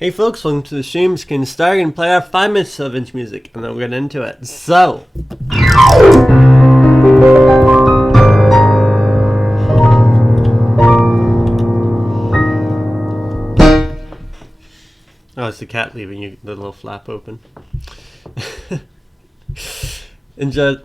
Hey folks, welcome to the stream. Just getting started and play our 5 minutes of inch music, and then we'll get into it. So, oh, it's the cat leaving you the little flap open. Enjoy.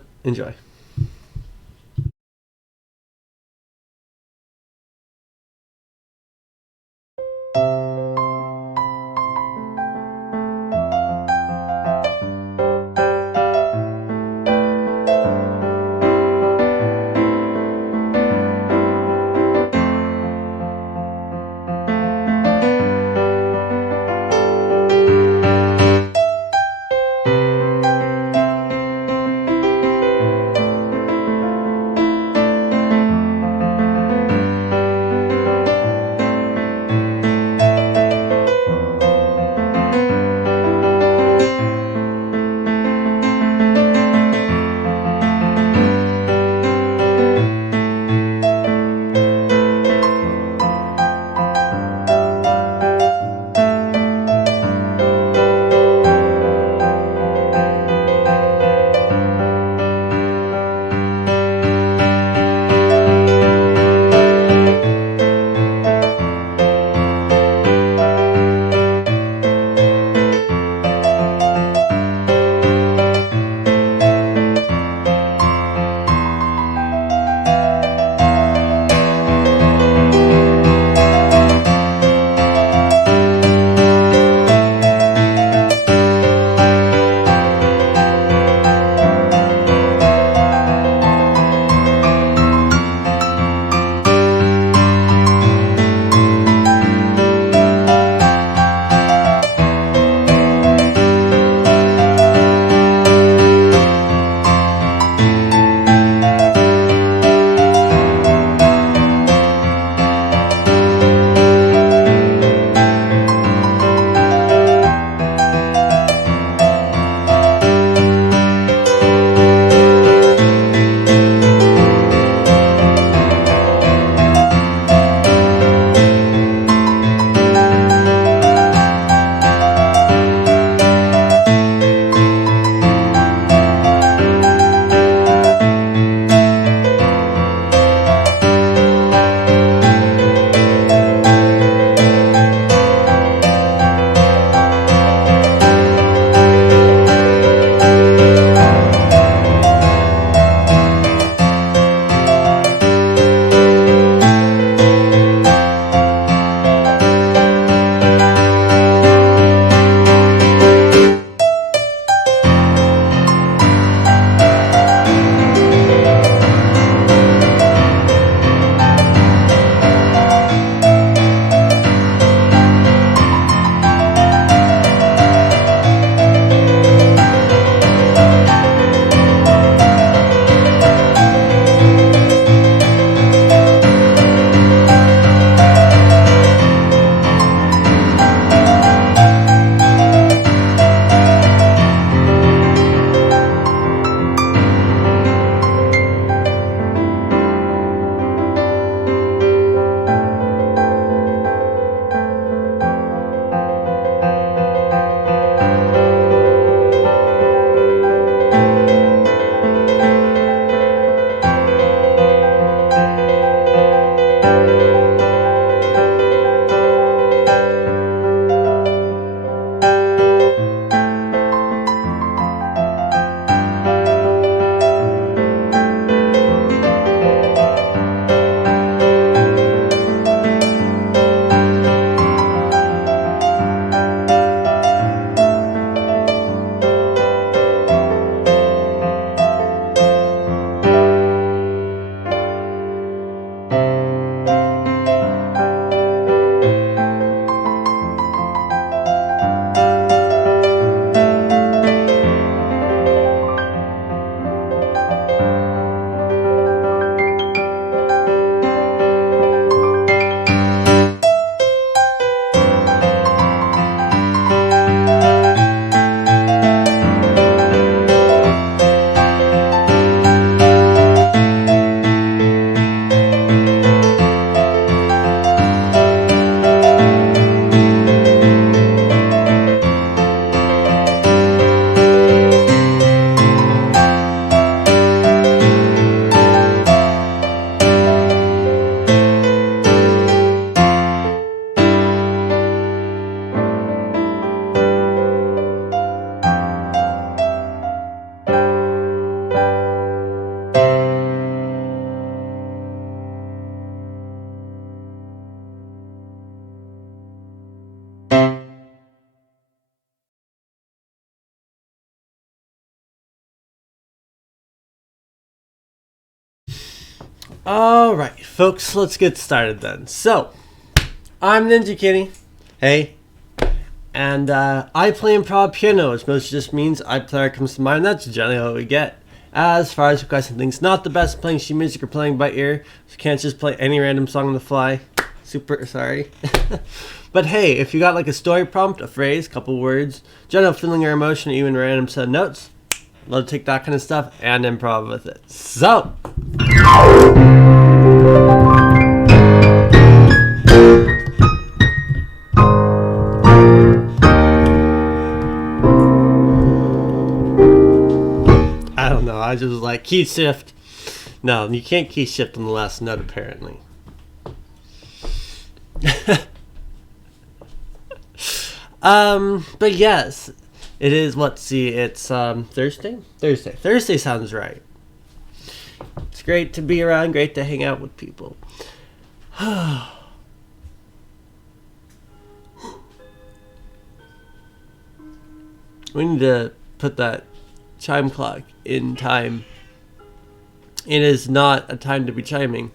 Alright, folks, let's get started then. So, I'm Ninja Kitty. Hey. And I play improv piano, which mostly just means I play what comes to mind. That's generally what we get. As far as requesting things, not the best playing sheet music or playing by ear. So you can't just play any random song on the fly. Super sorry. But hey, if you got like a story prompt, a phrase, couple words, general feeling or emotion, or even random set of notes, love to take that kind of stuff and improv with it. So, I don't know, I just was like key shift. No, you can't key shift on the last note apparently. But yes, it is. Let's see, it's Thursday. Thursday sounds right. It's great to be around. Great to hang out with people. We need to put that chime clock in time. It is not a time to be chiming.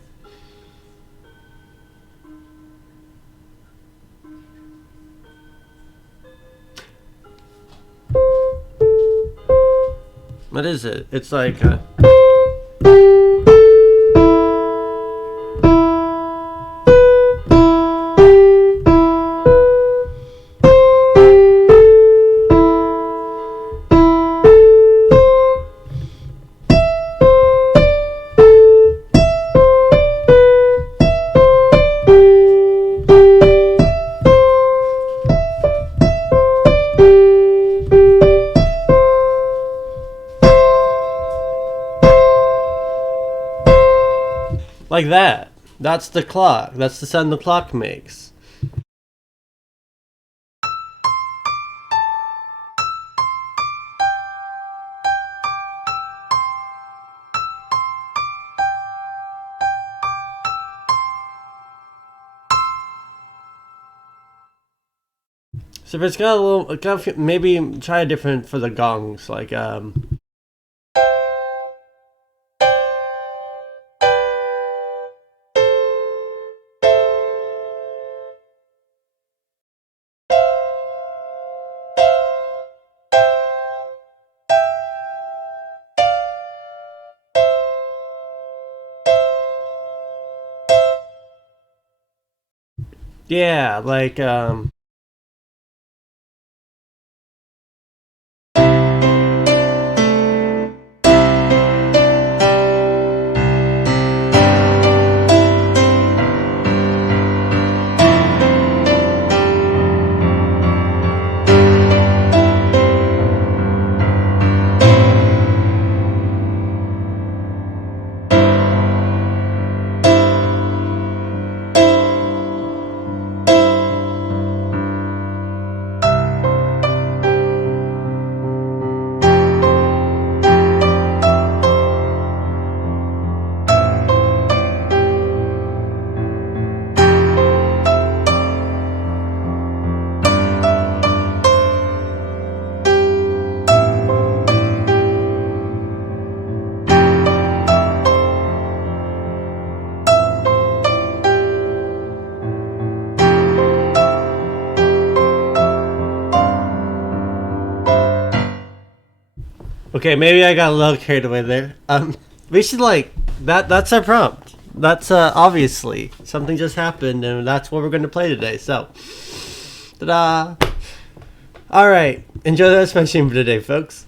What is it? It's like like that. That's the clock. That's the sound the clock makes. So if it's got a little, maybe try a different for the gongs, like yeah, like okay, maybe I got a little carried away there. We should like that. That's our prompt. That's obviously something just happened, and that's what we're going to play today. So, ta-da! All right, enjoy the rest of my stream for today, folks.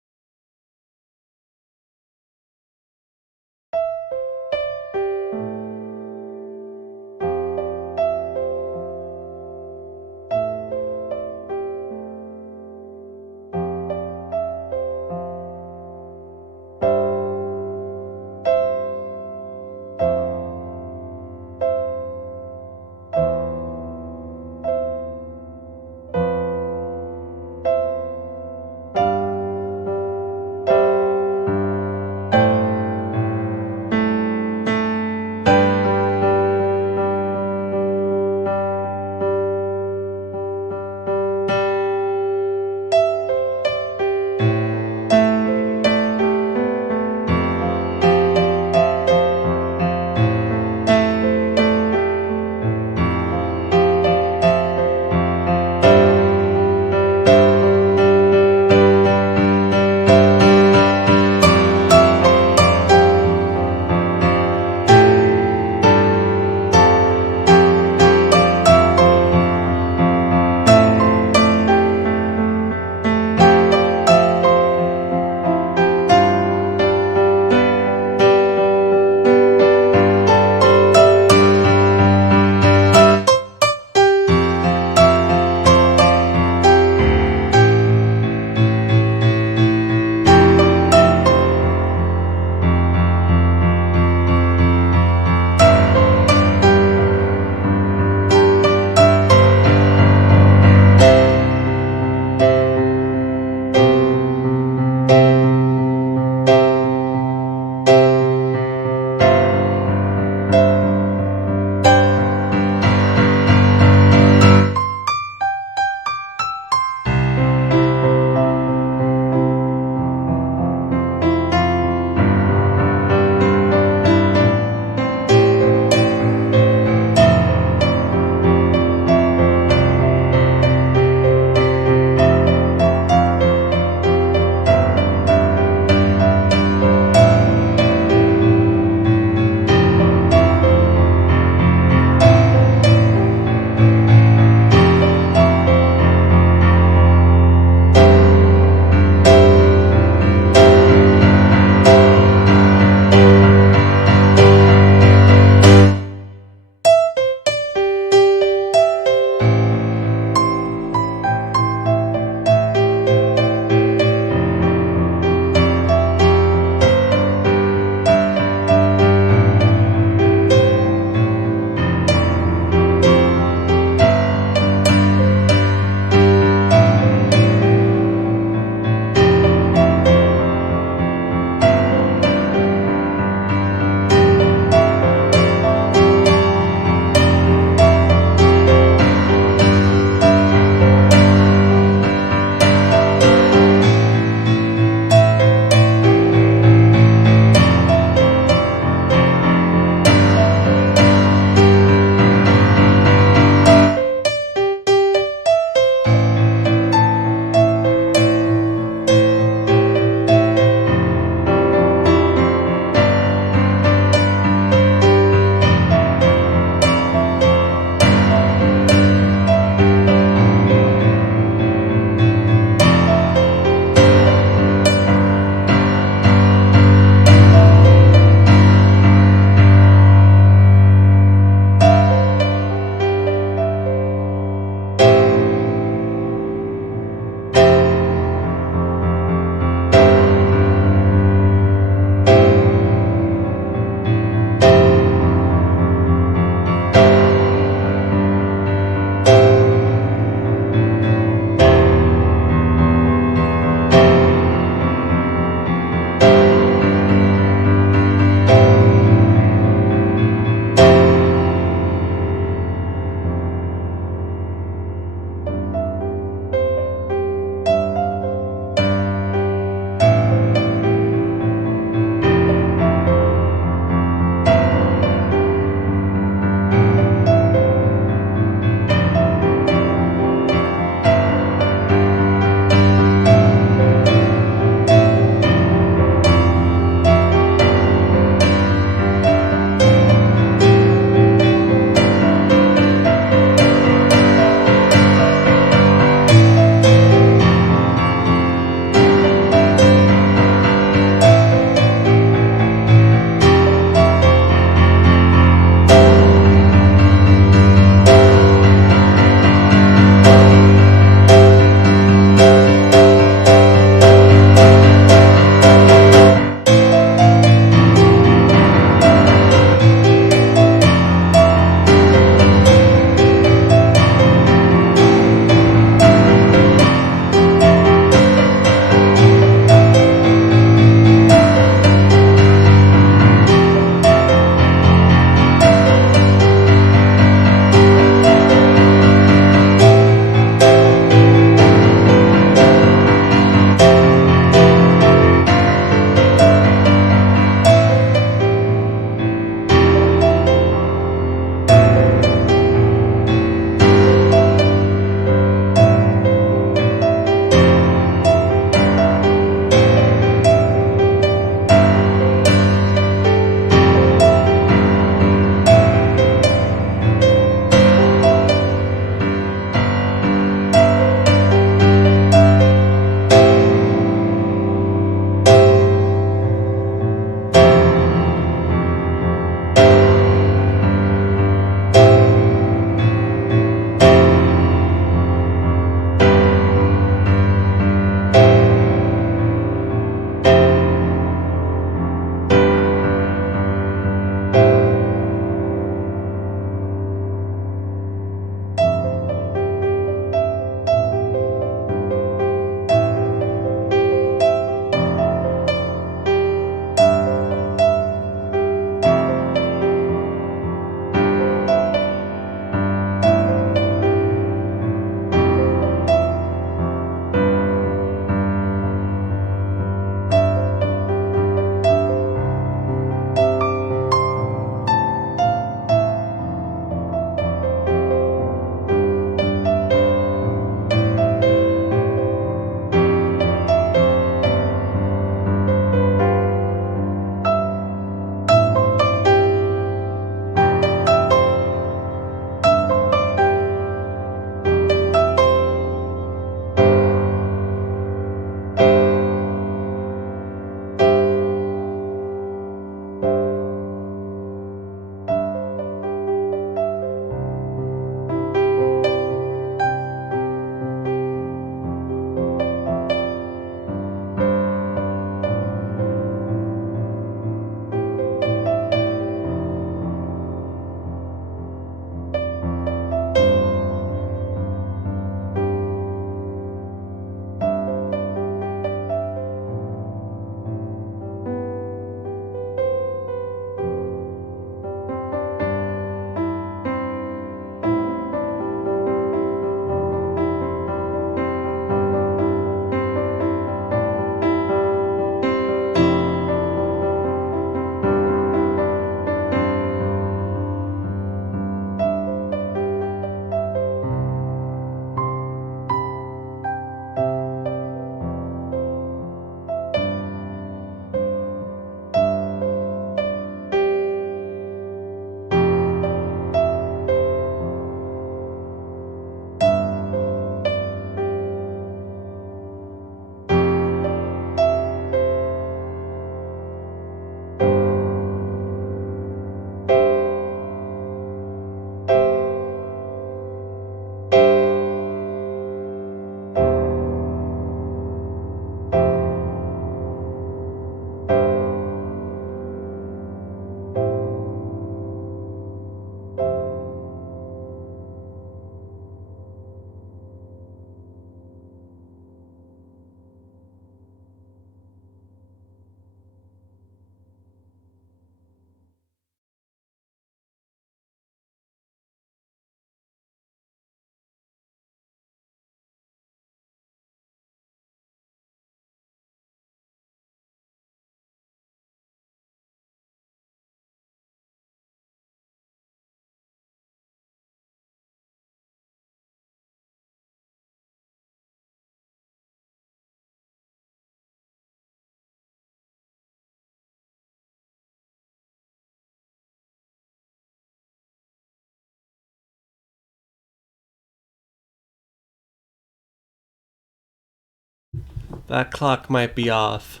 That clock might be off.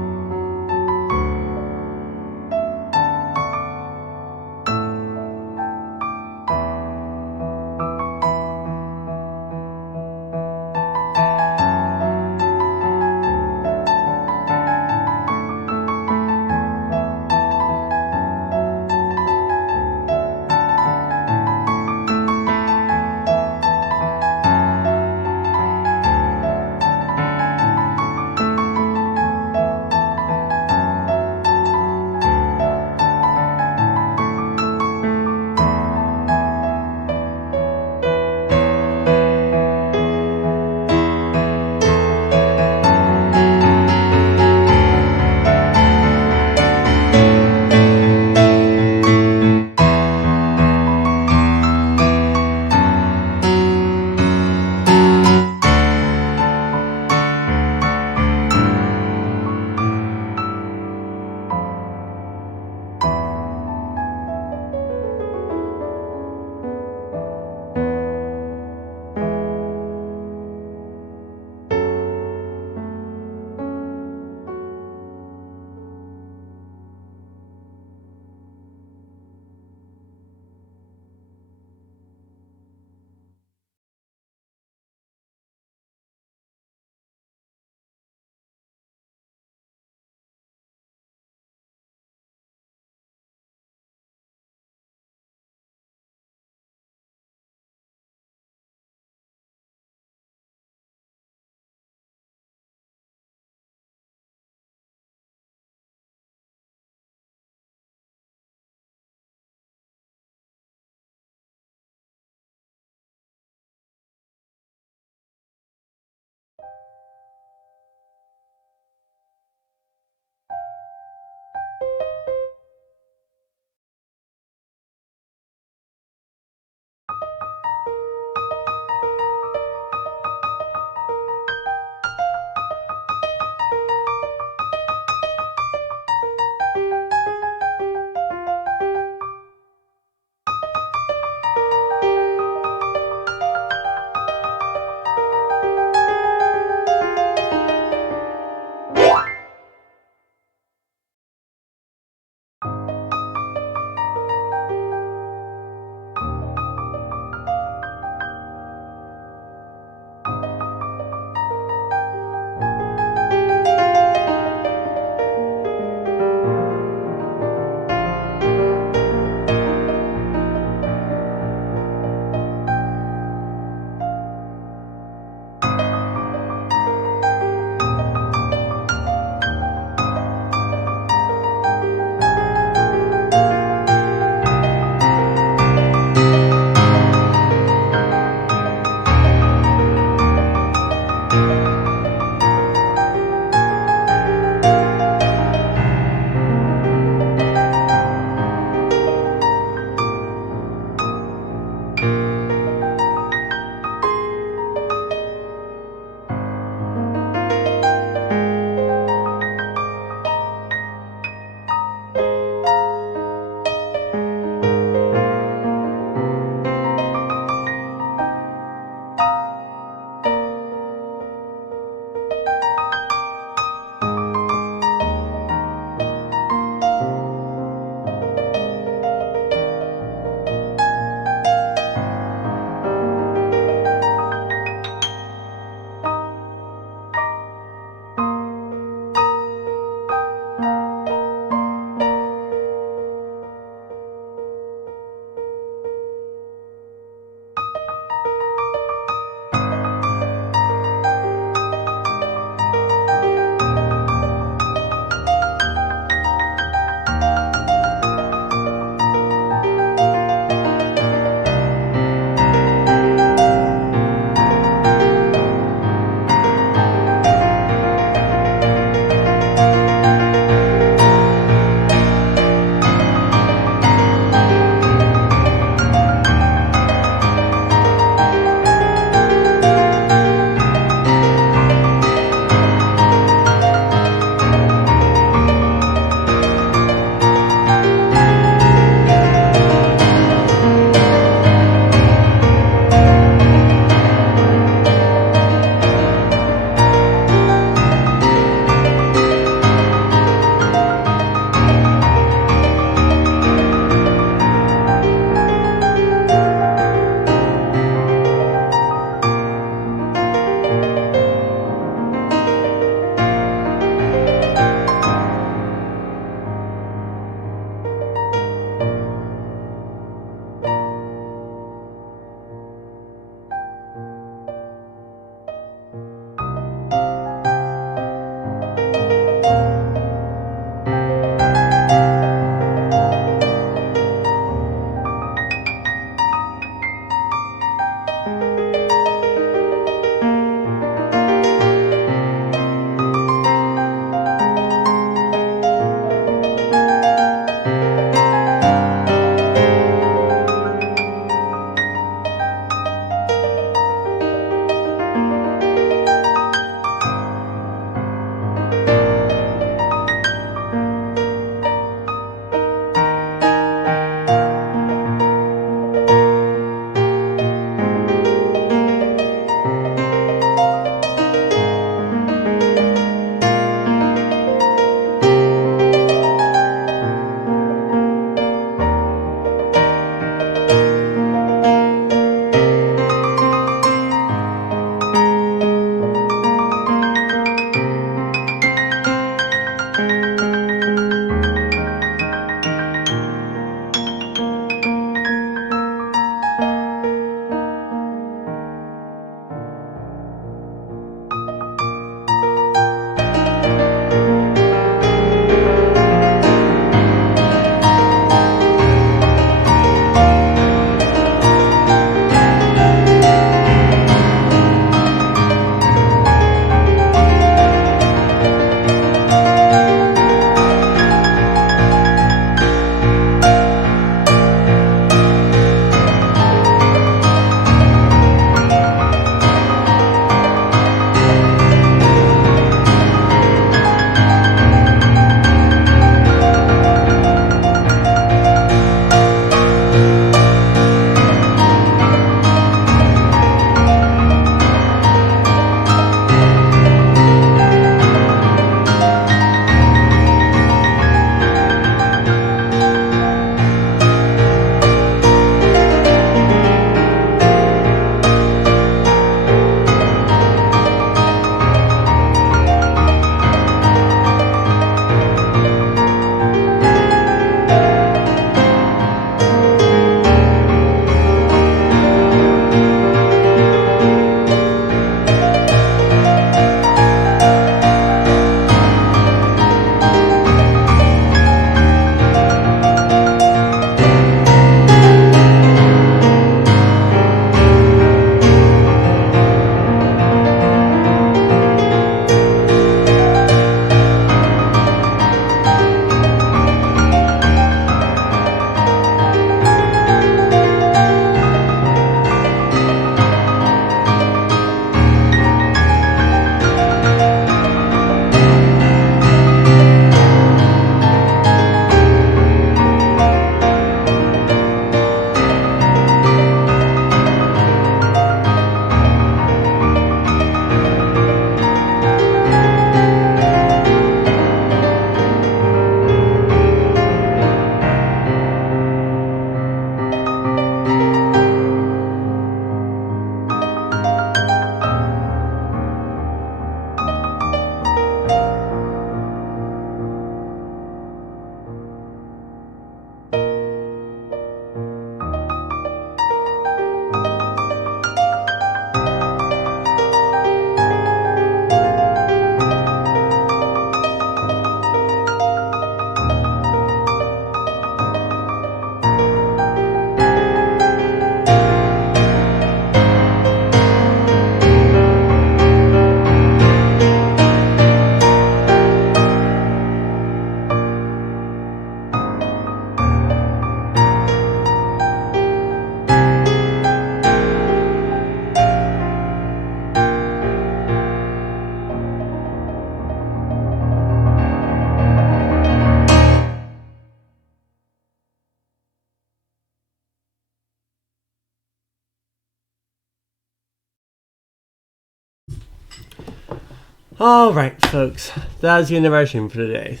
All right, folks, that was the end of our stream for today.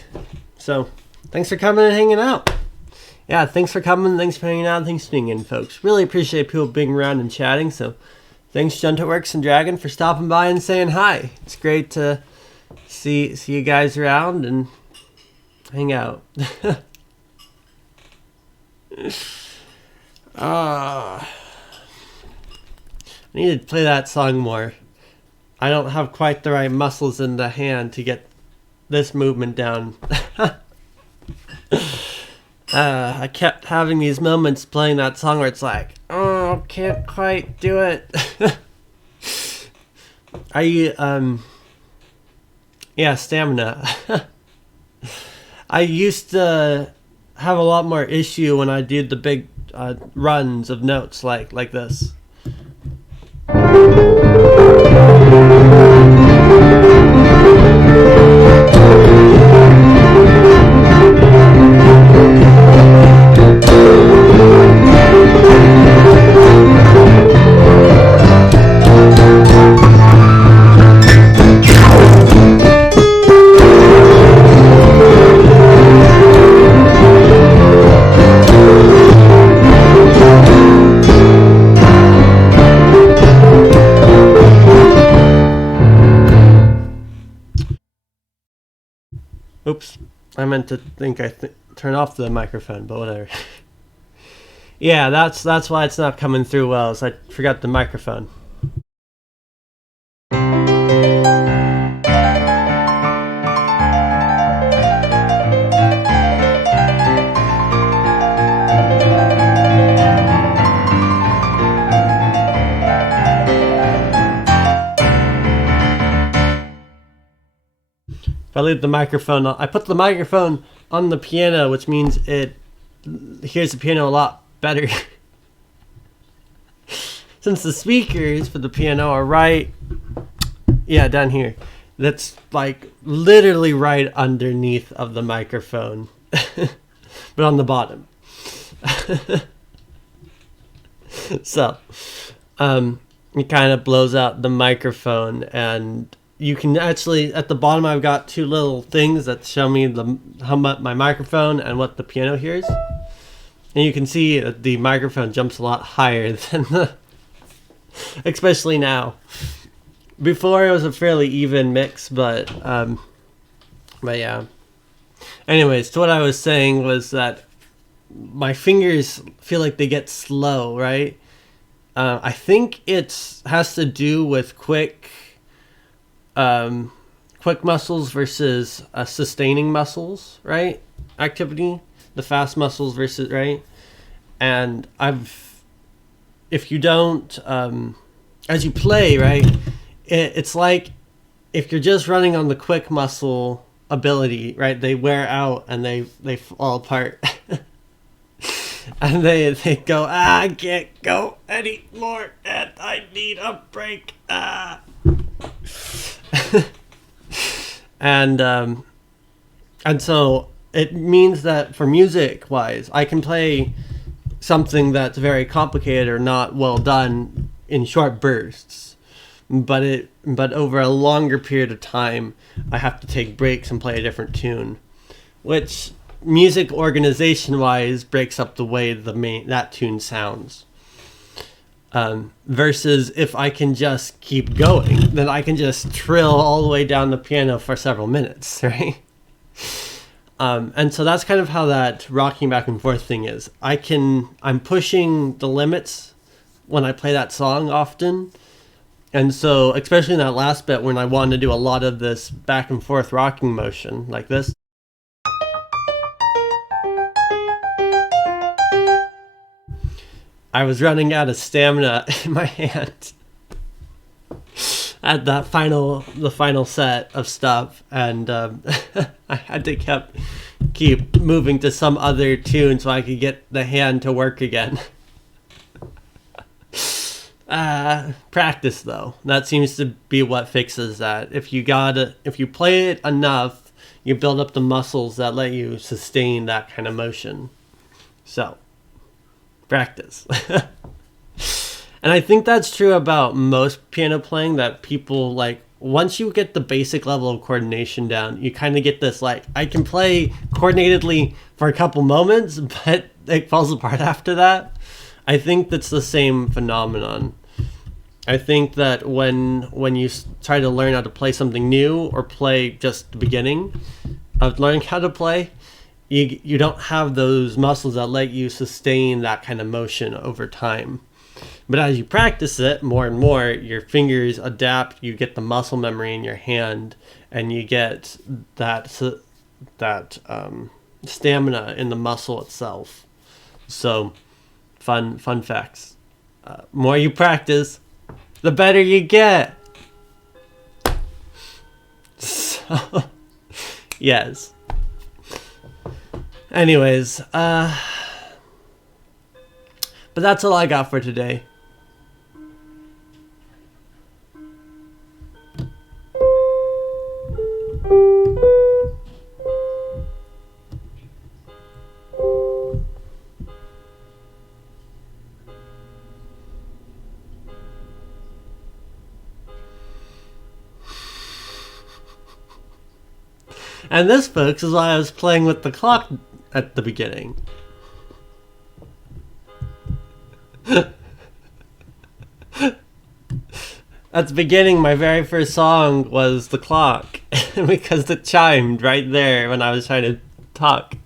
So, thanks for coming and hanging out. Yeah, thanks for coming, thanks for hanging out, thanks for tuning in, folks. Really appreciate people being around and chatting, so thanks, Juntworks and Dragon, for stopping by and saying hi. It's great to see you guys around and hang out. I need to play that song more. I don't have quite the right muscles in the hand to get this movement down. I kept having these moments playing that song where it's like, oh, can't quite do it. Stamina. I used to have a lot more issue when I did the big runs of notes like this. Oops, I meant to think turn off the microphone, but whatever. Yeah, that's why it's not coming through well, is I forgot the microphone. I leave the microphone on. I put the microphone on the piano, which means it hears the piano a lot better. Since the speakers for the piano are down here. That's like literally right underneath of the microphone, but on the bottom. So, it kind of blows out the microphone, and you can actually, at the bottom, I've got two little things that show me how much my microphone and what the piano hears. And you can see that the microphone jumps a lot higher than especially now. Before it was a fairly even mix, but yeah. Anyways, so what I was saying was that my fingers feel like they get slow, right? I think it has to do with quick muscles versus sustaining muscles, right? Activity, the fast muscles versus, right? And if you don't, as you play, right, it's like if you're just running on the quick muscle ability, right, they wear out and they fall apart. And they go, I can't go anymore and I need a break. And so it means that for music wise, I can play something that's very complicated or not well done in short bursts, but over a longer period of time, I have to take breaks and play a different tune, which music organization wise breaks up the way that tune sounds. Versus if I can just keep going, then I can just trill all the way down the piano for several minutes, right? And so that's kind of how that rocking back and forth thing is. I'm pushing the limits when I play that song often. And so, especially in that last bit when I wanted to do a lot of this back and forth rocking motion like this. I was running out of stamina in my hand at the final set of stuff, and I had to keep moving to some other tune so I could get the hand to work again. Practice though, that seems to be what fixes that. If you play it enough, you build up the muscles that let you sustain that kind of motion. So practice. And I think that's true about most piano playing, that people like once you get the basic level of coordination down, you kind of get this, like, I can play coordinatedly for a couple moments, but it falls apart after that. I think that's the same phenomenon. I think that when you try to learn how to play something new or play just the beginning of learning how to play, you don't have those muscles that let you sustain that kind of motion over time. But as you practice it more and more, your fingers adapt, you get the muscle memory in your hand, and you get that stamina in the muscle itself. So, fun facts. More you practice, the better you get. So, yes. Anyways, but that's all I got for today. And this, folks, is why I was playing with the clock at the beginning. At the beginning, my very first song was the clock because it chimed right there when I was trying to talk.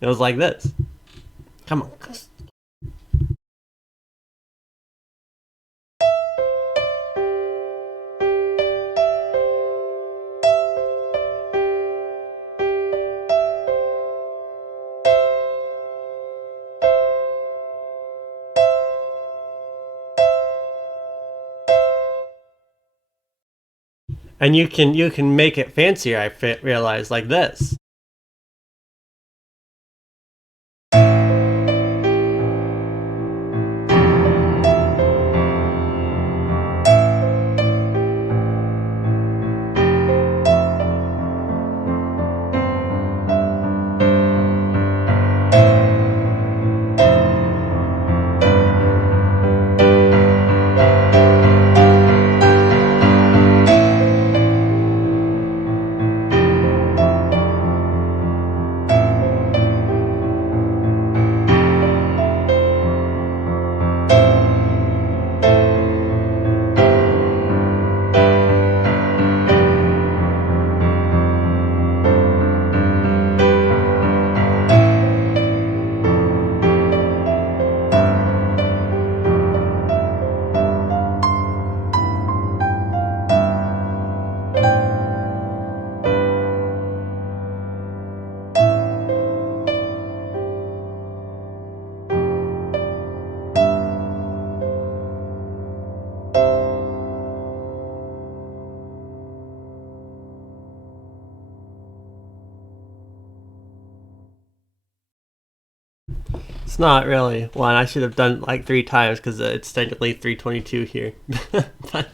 It was like this. Come on. And you can make it fancier, I realize, like this. It's not really one. I should have done like 3 times because it's technically 3:22 here. But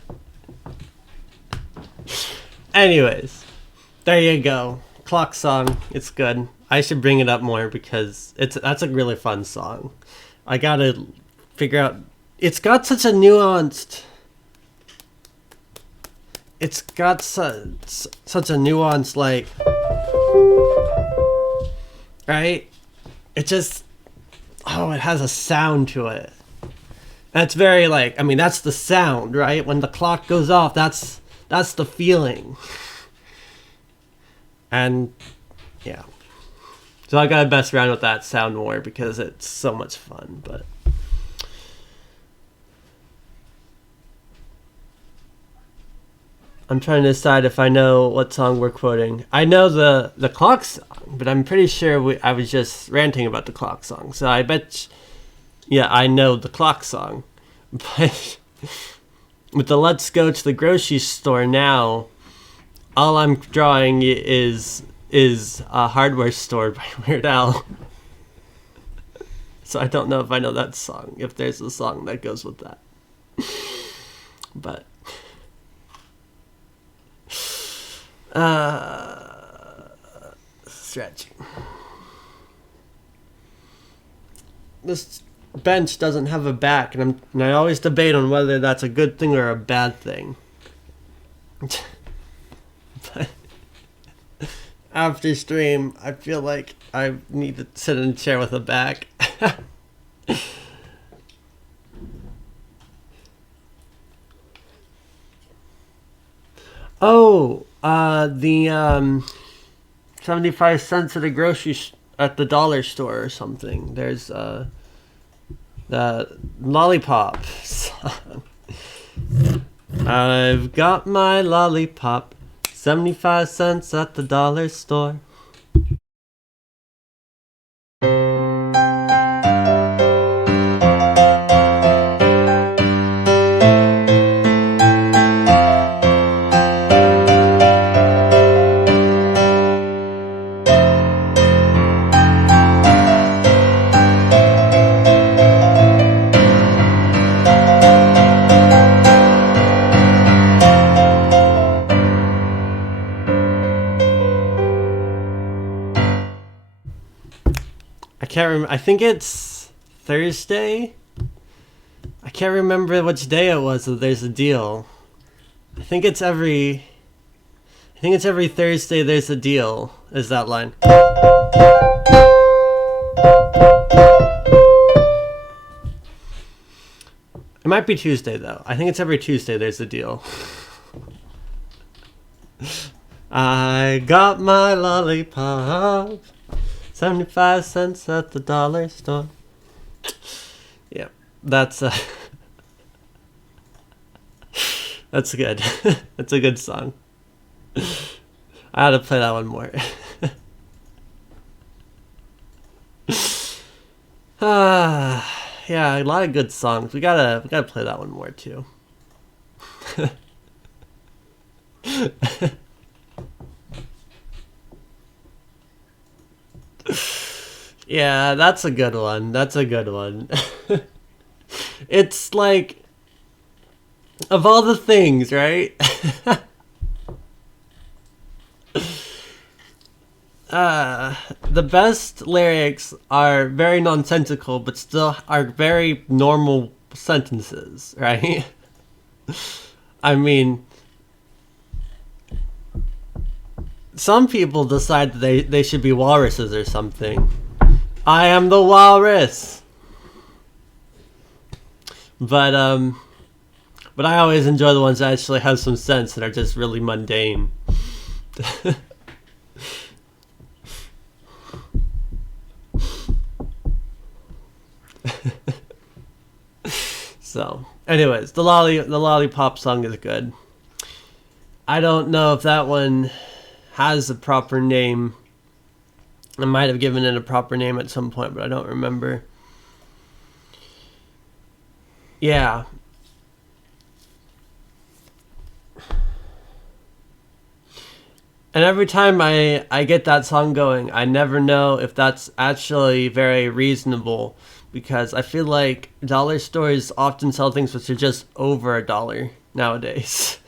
anyways, there you go. Clock song. It's good. I should bring it up more because that's a really fun song. I gotta figure out. It's got such a nuanced. It's got such a nuanced, like, right? It just, it has a sound to it. That's very, like, I mean, that's the sound, right? When the clock goes off, that's the feeling. And yeah. So I gotta mess around with that sound more because it's so much fun, but I'm trying to decide if I know what song we're quoting. I know the clock song, but I'm pretty sure I was just ranting about the clock song. So I bet, yeah, I know the clock song. But with the "Let's Go to the Grocery Store Now," all I'm drawing is a hardware store by Weird Al. So I don't know if I know that song, if there's a song that goes with that. But stretching. This bench doesn't have a back, and I always debate on whether that's a good thing or a bad thing. But after stream, I feel like I need to sit in a chair with a back. Oh, the 75 cents at a at the dollar store or something. There's the lollipop song. I've got my lollipop, 75 cents at the dollar store. I can't remember. I think it's Thursday. I can't remember which day it was that there's a deal. I think it's every Thursday there's a deal, is that line. It might be Tuesday though. I think it's every Tuesday there's a deal. I got my lollipop, 75 cents at the dollar store. Yeah, that's that's good. That's a good song. I had to play that one more. Yeah, a lot of good songs. We gotta play that one more too. Yeah, that's a good one. That's a good one. It's like, of all the things, right? The best lyrics are very nonsensical, but still are very normal sentences, right? I mean, some people decide that they should be walruses or something. I am the walrus. But I always enjoy the ones that actually have some sense and are just really mundane. So, anyways, the lollipop song is good. I don't know if that one has a proper name. I might have given it a proper name at some point, but I don't remember. Yeah. And every time I get that song going, I never know if that's actually very reasonable, because I feel like dollar stores often sell things which are just over $1 nowadays.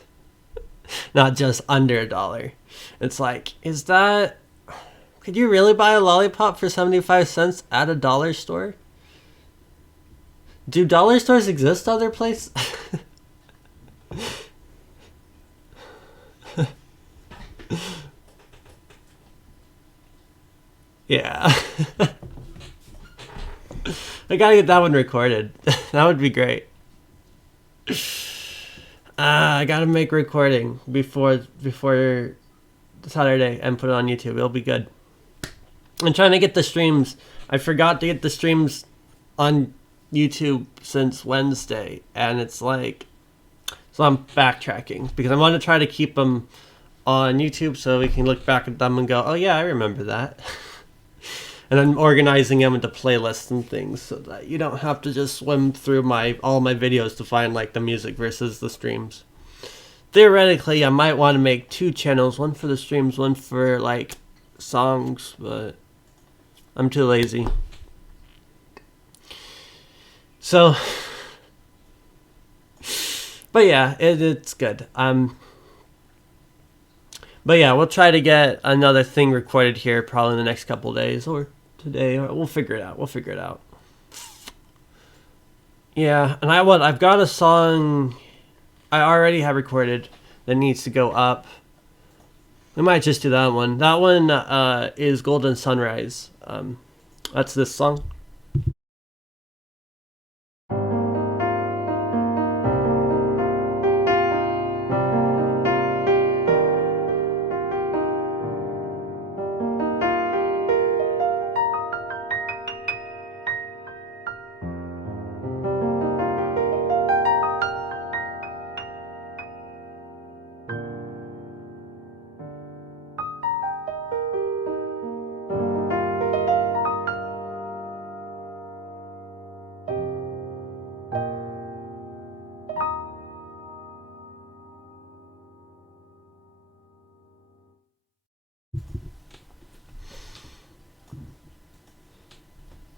Not just under $1. It's like, could you really buy a lollipop for 75 cents at a dollar store? Do dollar stores exist other places? Yeah. I gotta get that one recorded. That would be great. I gotta make recording before Saturday and put it on YouTube. It'll be good. I'm trying to get the streams. I forgot to get the streams on YouTube since Wednesday, and it's like, so I'm backtracking because I want to try to keep them on YouTube so we can look back at them and go, oh yeah, I remember that. And I'm organizing them into playlists and things so that you don't have to just swim through all my videos to find like the music versus the streams. Theoretically, I might want to make 2 channels, one for the streams, one for like songs, but I'm too lazy. So, but yeah, it's good. But yeah, we'll try to get another thing recorded here probably in the next couple days or today. Or we'll figure it out. Yeah, and I've got a song I already have recorded that needs to go up. We might just do that one. That one is Golden Sunrise. That's this song.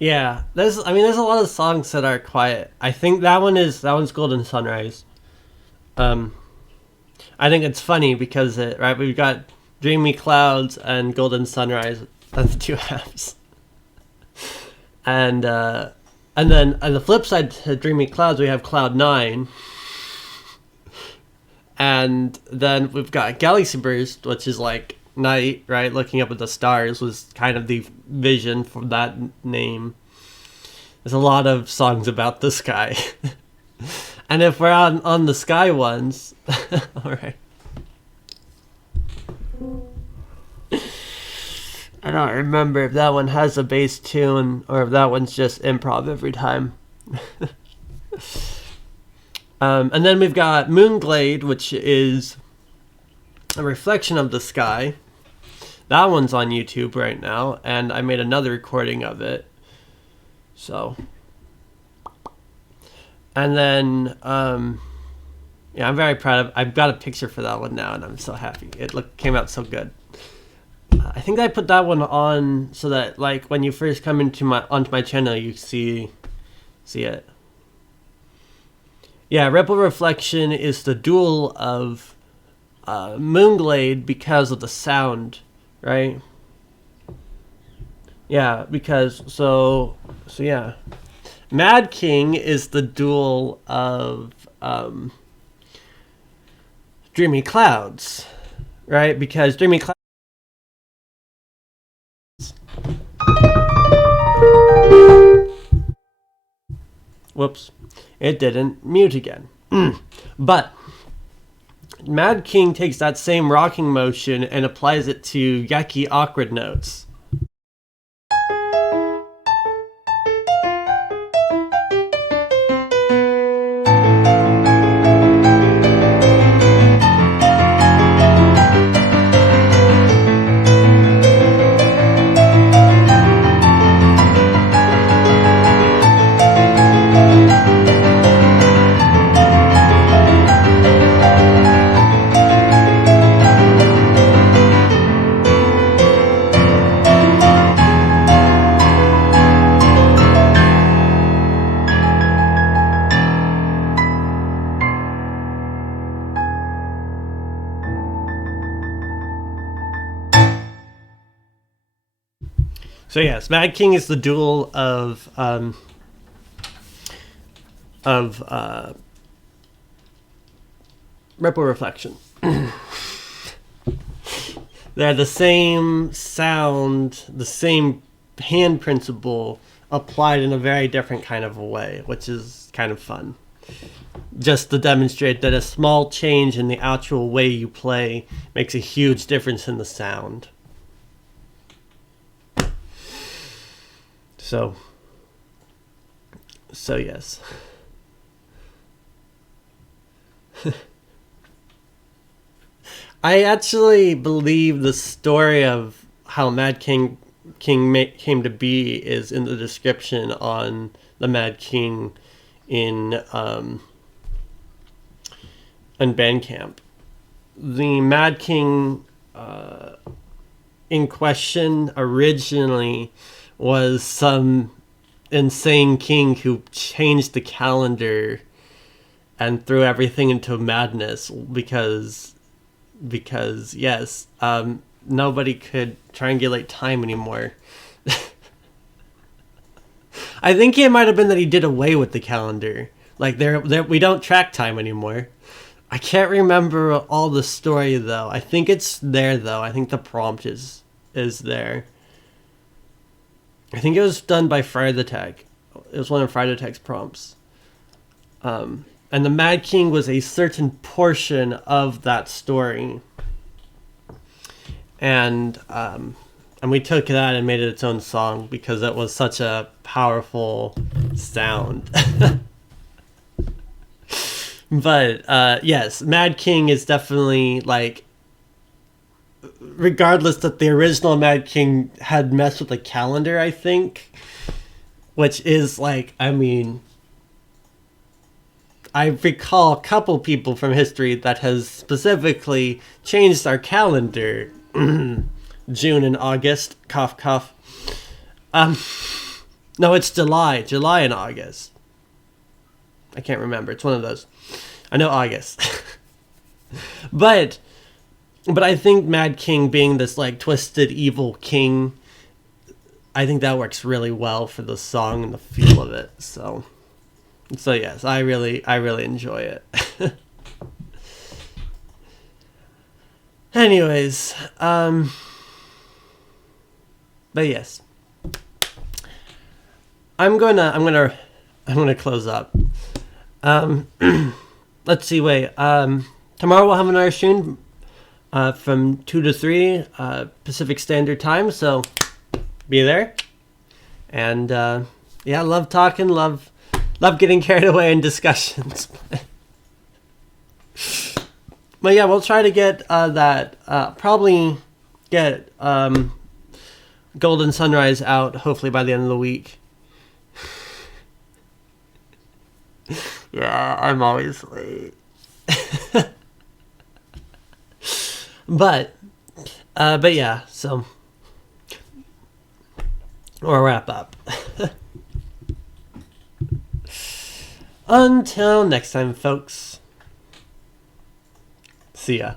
Yeah, there's a lot of songs that are quiet. I think that one's Golden Sunrise. I think it's funny because we've got Dreamy Clouds and Golden Sunrise. That's the two halves. And then on the flip side to Dreamy Clouds, we have Cloud 9. And then we've got Galaxy Burst, which is like night, right? Looking up at the stars was kind of the vision for that name. There's a lot of songs about the sky. And if we're on the sky ones, all right. I don't remember if that one has a bass tune or if that one's just improv every time. And then we've got Moonglade, which is a reflection of the sky. That one's on YouTube right now, and I made another recording of it. So, and then, I'm very proud of. I've got a picture for that one now, and I'm so happy. It came out so good. I think I put that one on so that, like, when you first come onto my channel, you see it. Yeah, Ripple Reflection is the dual of Moonglade because of the sound, right? Yeah, because so yeah. Mad King is the dual of Dreamy Clouds, right? Because Dreamy Clouds. Whoops. It didn't mute again. But Mad King takes that same rocking motion and applies it to yucky, awkward notes. So yes, Mad King is the dual of Ripple Reflection. They're the same sound, the same hand principle applied in a very different kind of a way, which is kind of fun. Just to demonstrate that a small change in the actual way you play makes a huge difference in the sound. So yes. I actually believe the story of how Mad King came to be is in the description on the Mad King in Bandcamp. The Mad King in question originally was some insane king who changed the calendar and threw everything into madness because yes, nobody could triangulate time anymore. I think it might have been that he did away with the calendar. Like we don't track time anymore. I can't remember all the story though. I think it's there though. I think the prompt is there. I think it was done by Friday the Tech. It was one of Friday the Tech's prompts. And the Mad King was a certain portion of that story. And we took that and made it its own song because it was such a powerful sound. But yes, Mad King is definitely like, regardless that the original Mad King had messed with the calendar, I think, which is like, I mean, I recall a couple people from history that has specifically changed our calendar. June and August, cough cough. No, it's July and August. I can't remember. It's one of those. I know August. but I think Mad King being this like twisted evil king, I think that works really well for the song and the feel of it. So yes, I really enjoy it. Anyways, but yes, I'm gonna close up. Let's see. Wait. Tomorrow we'll have another stream from 2 to 3 Pacific Standard Time. So be there. And yeah, love talking. Love getting carried away in discussions. But yeah, we'll try to get probably get Golden Sunrise out hopefully by the end of the week. Yeah, I'm always late. But yeah, so we'll wrap up. Until next time, folks. See ya.